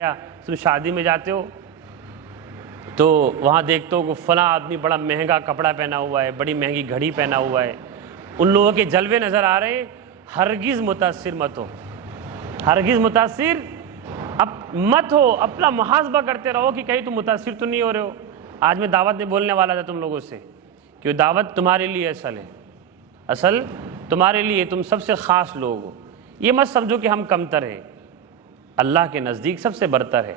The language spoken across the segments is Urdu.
تم شادی میں جاتے ہو تو وہاں دیکھتے ہو کہ فلاں آدمی بڑا مہنگا کپڑا پہنا ہوا ہے، بڑی مہنگی گھڑی پہنا ہوا ہے، ان لوگوں کے جلوے نظر آ رہے ہیں، ہرگز متاثر مت ہو، ہرگز متاثر مت ہو، اپنا محاسبہ کرتے رہو کہ کہیں تم متاثر تو نہیں ہو رہے ہو۔ آج میں دعوت میں بولنے والا تھا تم لوگوں سے کہ دعوت تمہارے لیے اصل تمہارے لیے، تم سب سے خاص لوگ ہو۔ یہ مت سمجھو کہ ہم کمتر ہیں، اللہ کے نزدیک سب سے برتر ہے،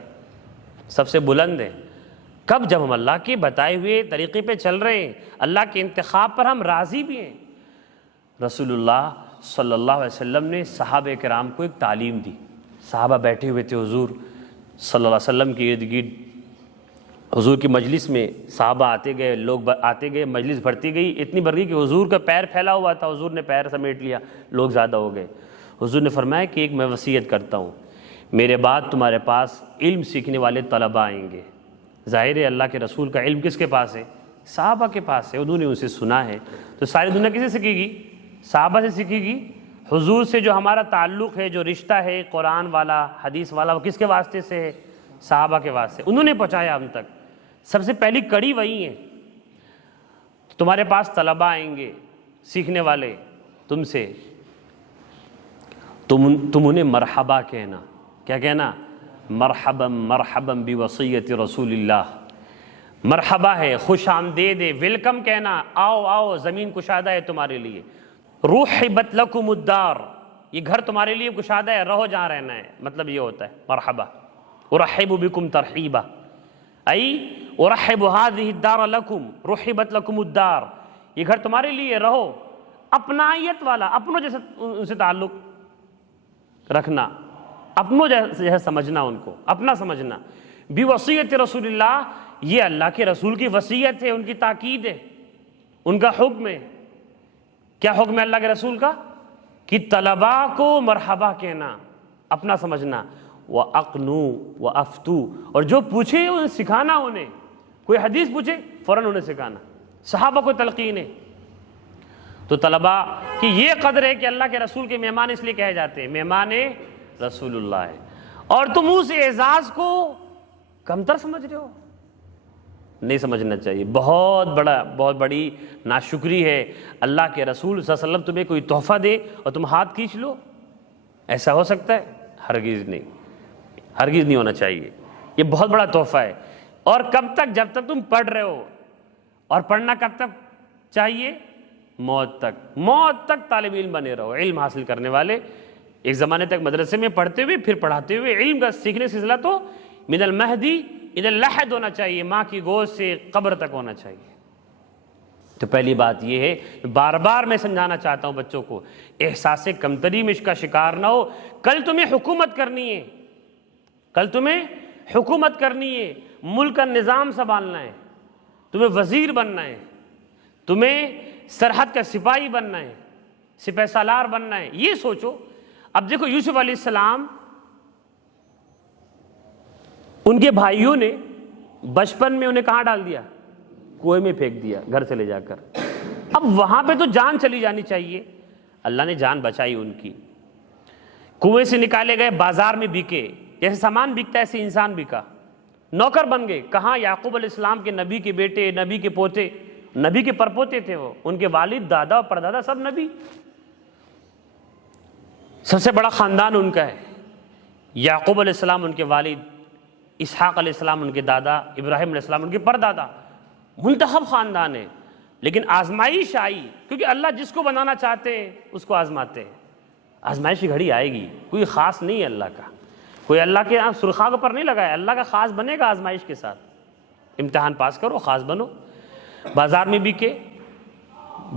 سب سے بلند ہے۔ کب؟ جب ہم اللہ کے بتائے ہوئے طریقے پہ چل رہے ہیں، اللہ کے انتخاب پر ہم راضی بھی ہیں۔ رسول اللہ صلی اللہ علیہ وسلم نے صحابہ کرام کو ایک تعلیم دی۔ صحابہ بیٹھے ہوئے تھے حضور صلی اللہ علیہ وسلم کے ارد گرد، حضور کی مجلس میں صحابہ آتے گئے، لوگ آتے گئے، مجلس بڑھتی گئی، اتنی بڑھ گئی کہ حضور کا پیر پھیلا ہوا تھا، حضور نے پیر سمیٹ لیا، لوگ زیادہ ہو گئے۔ حضور نے فرمایا کہ ایک میں وصیت کرتا ہوں، میرے بعد تمہارے پاس علم سیکھنے والے طلباء آئیں گے۔ ظاہر ہے اللہ کے رسول کا علم کس کے پاس ہے؟ صحابہ کے پاس ہے، انہوں نے اسے سنا ہے، تو ساری دنیا کسے سیکھے گی؟ صحابہ سے سیکھے گی۔ حضور سے جو ہمارا تعلق ہے، جو رشتہ ہے قرآن والا، حدیث والا، وہ کس کے واسطے سے ہے؟ صحابہ کے واسطے، انہوں نے پہنچایا ہم تک، سب سے پہلی کڑی وہی ہے۔ تمہارے پاس طلباء آئیں گے سیکھنے والے تم سے، تم انہیں مرحبا کہنا۔ کیا کہنا؟ مرحبا مرحبا بوصیت رسول اللہ، مرحبا ہے، خوش آمدید ہے، ویلکم کہنا، آؤ آؤ، زمین کشادہ ہے تمہارے لیے۔ رحبت لکم الدار، یہ گھر تمہارے لیے کشادہ ہے، رہو جہاں رہنا ہے، مطلب یہ ہوتا ہے مرحبا۔ ارحب بکم ترحیبا، ای ارحب هذه الدار لکم، رحبت لکم الدار، یہ گھر تمہارے لیے، رہو۔ اپنائیت والا، اپنوں جیسے ان سے تعلق رکھنا، اپنوں جیسے سمجھنا، ان کو اپنا سمجھنا۔ بوصیت رسول اللہ، یہ اللہ کے رسول کی وصیت ہے، ان کی تاکید ہے، ان کا حکم ہے۔ کیا حکم ہے اللہ کے رسول کا؟ کہ طلباء کو مرحبا کہنا، اپنا سمجھنا۔ وَأَقْنُوا وَأَفْتُوا، اور جو پوچھے انہیں سکھانا، انہیں کوئی حدیث پوچھے فوراً انہیں سکھانا۔ صحابہ کو تلقین ہے۔ تو طلباء کی یہ قدر ہے کہ اللہ کے رسول کے مہمان اس لیے کہے جاتے ہیں، مہمان رسول اللہ ہے، اور تم اس اعزاز کو کمتر سمجھ رہے ہو؟ نہیں سمجھنا چاہیے۔ بہت بڑی ناشکری ہے اللہ کے رسول صلی اللہ علیہ وسلم تمہیں کوئی تحفہ دے اور تم ہاتھ کھینچ لو۔ ایسا ہو سکتا ہے؟ ہرگز نہیں، ہرگز نہیں ہونا چاہیے۔ یہ بہت بڑا تحفہ ہے۔ اور کب تک؟ جب تک تم پڑھ رہے ہو، اور پڑھنا کب تک چاہیے؟ موت تک۔ موت تک طالب علم بنے رہو، علم حاصل کرنے والے۔ ایک زمانے تک مدرسے میں پڑھتے ہوئے پھر پڑھاتے ہوئے، علم کا سیکھنے کا سلسلہ تو من المہدی الی اللحد ہونا چاہیے، ماں کی گود سے قبر تک ہونا چاہیے۔ تو پہلی بات یہ ہے، بار بار میں سمجھانا چاہتا ہوں بچوں کو، احساس کمتری میں اس کا شکار نہ ہو۔ کل تمہیں حکومت کرنی ہے، کل تمہیں حکومت کرنی ہے، ملک کا نظام سنبھالنا ہے، تمہیں وزیر بننا ہے، تمہیں سرحد کا سپاہی بننا ہے، سپہ سالار بننا ہے، یہ سوچو۔ اب دیکھو یوسف علیہ السلام، ان کے بھائیوں نے بچپن میں انہیں کہاں ڈال دیا؟ کنویں میں پھینک دیا، گھر سے لے جا کر۔ اب وہاں پہ تو جان چلی جانی چاہیے، اللہ نے جان بچائی ان کی۔ کنویں سے نکالے گئے، بازار میں بکے، جیسے سامان بکتا ہے ایسے انسان بکا، نوکر بن گئے۔ کہاں؟ یعقوب علیہ السلام کے نبی کے بیٹے، نبی کے پوتے، نبی کے پرپوتے تھے وہ، ان کے والد، دادا اور پردادا سب نبی، سب سے بڑا خاندان ان کا ہے۔ یعقوب علیہ السلام ان کے والد، اسحاق علیہ السلام ان کے دادا، ابراہیم علیہ السلام ان کے پردادا، منتخب خاندان ہے۔ لیکن آزمائش آئی، کیونکہ اللہ جس کو بنانا چاہتے ہیں اس کو آزماتے ہیں۔ آزمائش کی گھڑی آئے گی، کوئی خاص نہیں ہے اللہ کا، کوئی اللہ کے یہاں سرخاب پر نہیں لگا ہے، اللہ کا خاص بنے گا آزمائش کے ساتھ۔ امتحان پاس کرو، خاص بنو۔ بازار میں بکے،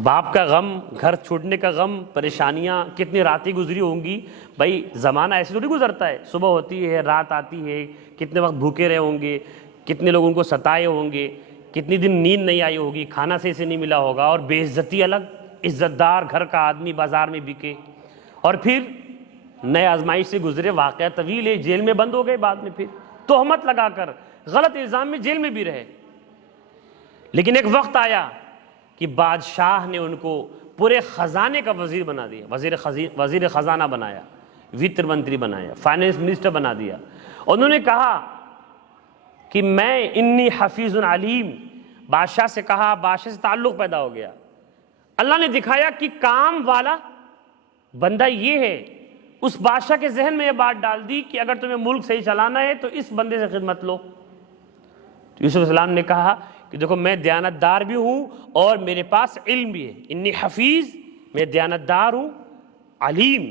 باپ کا غم، گھر چھوٹنے کا غم، پریشانیاں، کتنی راتیں گزری ہوں گی بھائی، زمانہ ایسے تھوڑی گزرتا ہے، صبح ہوتی ہے، رات آتی ہے، کتنے وقت بھوکے رہے ہوں گے، کتنے لوگ ان کو ستائے ہوں گے، کتنی دن نیند نہیں آئی ہوگی، کھانا صحیح سے نہیں ملا ہوگا، اور بے عزتی الگ، عزت دار گھر کا آدمی بازار میں بکے، اور پھر نئے آزمائش سے گزرے، واقعہ طویل ہے، جیل میں بند ہو گئے، بعد میں پھر تہمت لگا کر غلط الزام میں جیل میں بھی رہے۔ لیکن ایک وقت آیا کہ بادشاہ نے ان کو پورے خزانے کا وزیر بنا دیا، وزیر خزانہ بنایا، وزیر منتری بنایا، فائنانس منسٹر بنا دیا، انہوں نے کہا کہ میں انی حفیظ علیم، بادشاہ سے کہا، بادشاہ سے تعلق پیدا ہو گیا۔ اللہ نے دکھایا کہ کام والا بندہ یہ ہے، اس بادشاہ کے ذہن میں یہ بات ڈال دی کہ اگر تمہیں ملک صحیح چلانا ہے تو اس بندے سے خدمت لو۔ تو یوسف علیہ السلام نے کہا کہ دیکھو میں دیانت دار بھی ہوں اور میرے پاس علم بھی ہے، انی حفیظ، میں دیانت دار ہوں، علیم،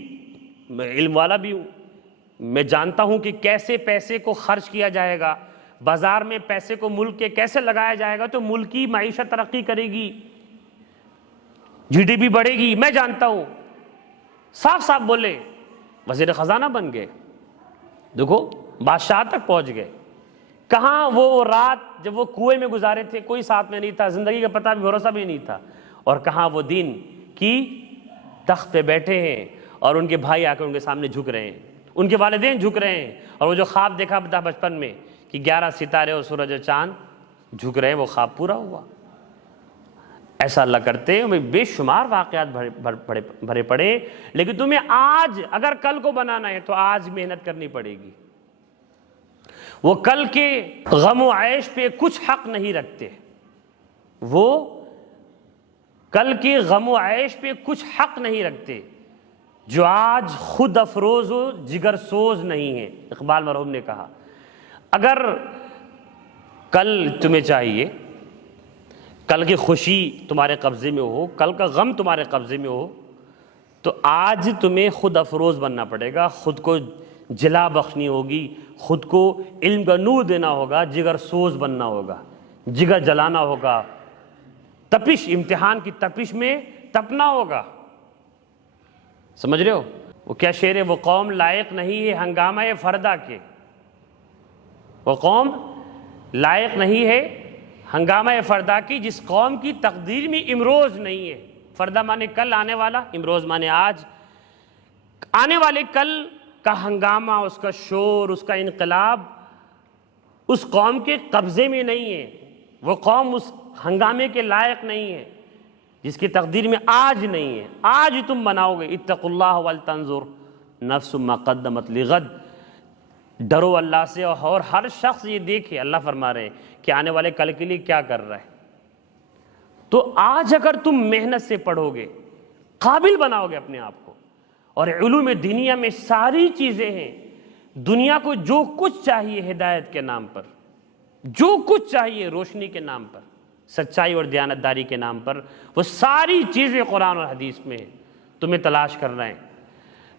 میں علم والا بھی ہوں، میں جانتا ہوں کہ کیسے پیسے کو خرچ کیا جائے گا، بازار میں پیسے کو ملک کے کیسے لگایا جائے گا تو ملک کی معیشت ترقی کرے گی، جی ڈی پی بڑھے گی، میں جانتا ہوں۔ صاف صاف بولے، وزیر خزانہ بن گئے، دیکھو بادشاہ تک پہنچ گئے۔ کہاں وہ رات جب وہ کنویں میں گزارے تھے، کوئی ساتھ میں نہیں تھا، زندگی کا پتہ بھی بھروسہ بھی نہیں تھا، اور کہاں وہ دین کی تخت پہ بیٹھے ہیں اور ان کے بھائی آ کر ان کے سامنے جھک رہے ہیں، ان کے والدین جھک رہے ہیں، اور وہ جو خواب دیکھا تھا بچپن میں کہ 11 ستارے اور سورج اور چاند جھک رہے ہیں، وہ خواب پورا ہوا۔ ایسا اللہ کرتے ہیں، بے شمار واقعات بھرے پڑے، لیکن تمہیں آج اگر کل کو بنانا ہے تو آج محنت کرنی پڑے گی۔ وہ کل کے غم و عیش پہ کچھ حق نہیں رکھتے، وہ کل کے غم و عیش پہ کچھ حق نہیں رکھتے جو آج خود افروز و جگر سوز نہیں ہے۔ اقبال مرحوم نے کہا اگر کل تمہیں چاہیے، کل کی خوشی تمہارے قبضے میں ہو، کل کا غم تمہارے قبضے میں ہو، تو آج تمہیں خود افروز بننا پڑے گا، خود کو جلا بخشنی ہوگی، خود کو علم کا نور دینا ہوگا، جگر سوز بننا ہوگا، جگر جلانا ہوگا، تپش، امتحان کی تپش میں تپنا ہوگا۔ سمجھ رہے ہو؟ وہ کیا شعر ہے، وہ قوم لائق نہیں ہے ہنگامہ فردا کے، وہ قوم لائق نہیں ہے ہنگامہ فردا کی، جس قوم کی تقدیر میں امروز نہیں ہے۔ فردا مانے کل آنے والا، امروز مانے آج آنے والے کل کا ہنگامہ، اس کا شور، اس کا انقلاب اس قوم کے قبضے میں نہیں ہے، وہ قوم اس ہنگامے کے لائق نہیں ہے جس کی تقدیر میں آج نہیں ہے۔ آج تم بناؤ گے، اتقوا اللہ ولتنظر نفس ما قدمت لغد، ڈرو اللہ سے، اور ہر شخص یہ دیکھے، اللہ فرما رہے ہیں کہ آنے والے کل کے لیے کیا کر رہا ہے۔ تو آج اگر تم محنت سے پڑھو گے، قابل بناؤ گے اپنے آپ کو، اور علوم دنیا میں ساری چیزیں ہیں، دنیا کو جو کچھ چاہیے ہدایت کے نام پر، جو کچھ چاہیے روشنی کے نام پر، سچائی اور دیانتداری کے نام پر، وہ ساری چیزیں قرآن اور حدیث میں ہیں، تمہیں تلاش کرنا ہے۔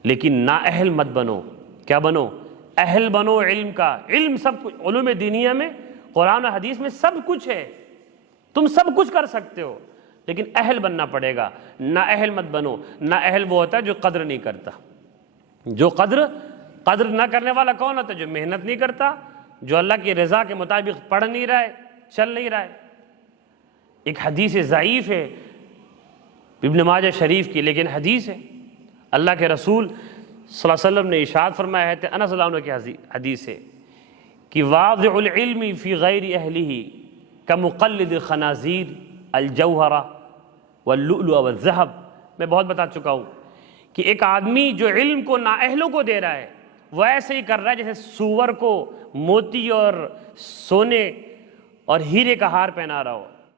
لیکن نااہل مت بنو، کیا بنو؟ اہل بنو علم کا۔ علم سب کچھ، علوم دینیا میں، قرآن و حدیث میں سب کچھ ہے، تم سب کچھ کر سکتے ہو، لیکن اہل بننا پڑے گا۔ نااہل مت بنو۔ نااہل وہ ہوتا ہے جو قدر نہیں کرتا، جو قدر نہ کرنے والا کون ہوتا ہے؟ جو محنت نہیں کرتا، جو اللہ کی رضا کے مطابق پڑھ نہیں رہا ہے، چل نہیں رہا ہے۔ ایک حدیث ضعیف ہے ابن ماجہ شریف کی، لیکن حدیث ہے، اللہ کے رسول صلی اللہ علیہ وسلم نے ارشاد فرمایا ہے، انس رضی اللہ عنہ کی حدیث ہے کہ واضع العلم فی غیر اہلہ کمقلد الخنازیر الجوہرہ واللؤلؤ والذہب۔ میں بہت بتا چکا ہوں کہ ایک آدمی جو علم کو نااہلوں کو دے رہا ہے، وہ ایسے ہی کر رہا ہے جیسے سور کو موتی اور سونے اور ہیرے کا ہار پہنا رہا ہو۔